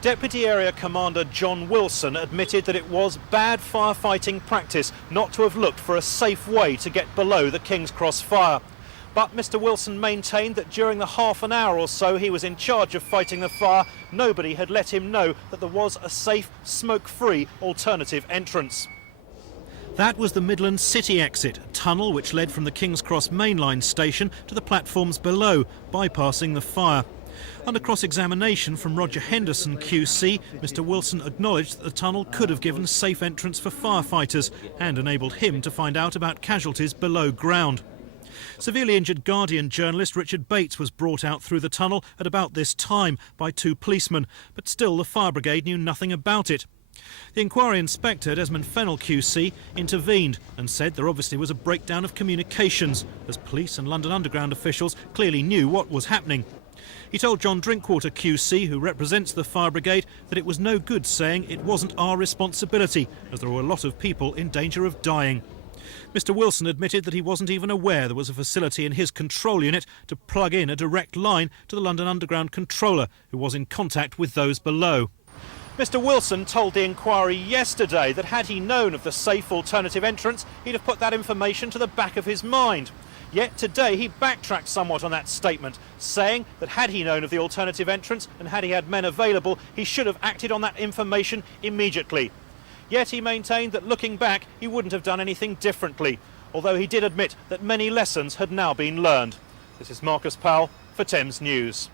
Deputy Area Commander John Wilson admitted that it was bad firefighting practice not to have looked for a safe way to get below the King's Cross fire. But Mr Wilson maintained that during the half an hour or so he was in charge of fighting the fire, nobody had let him know that there was a safe, smoke-free alternative entrance. That was the Midland City exit, a tunnel which led from the King's Cross mainline station to the platforms below, bypassing the fire. Under cross-examination from Roger Henderson QC, Mr Wilson acknowledged that the tunnel could have given safe entrance for firefighters and enabled him to find out about casualties below ground. Severely injured Guardian journalist Richard Bates was brought out through the tunnel at about this time by two policemen, but still the fire brigade knew nothing about it. The inquiry inspector, Desmond Fennell QC, intervened and said there obviously was a breakdown of communications, as police and London Underground officials clearly knew what was happening. He told John Drinkwater QC, who represents the fire brigade, that it was no good saying it wasn't our responsibility, as there were a lot of people in danger of dying. Mr Wilson admitted that he wasn't even aware there was a facility in his control unit to plug in a direct line to the London Underground controller, who was in contact with those below. Mr Wilson told the inquiry yesterday that had he known of the safe alternative entrance, he'd have put that information to the back of his mind. Yet today he backtracked somewhat on that statement, saying that had he known of the alternative entrance and had he had men available, he should have acted on that information immediately. Yet he maintained that looking back, he wouldn't have done anything differently, although he did admit that many lessons had now been learned. This is Marcus Powell for Thames News.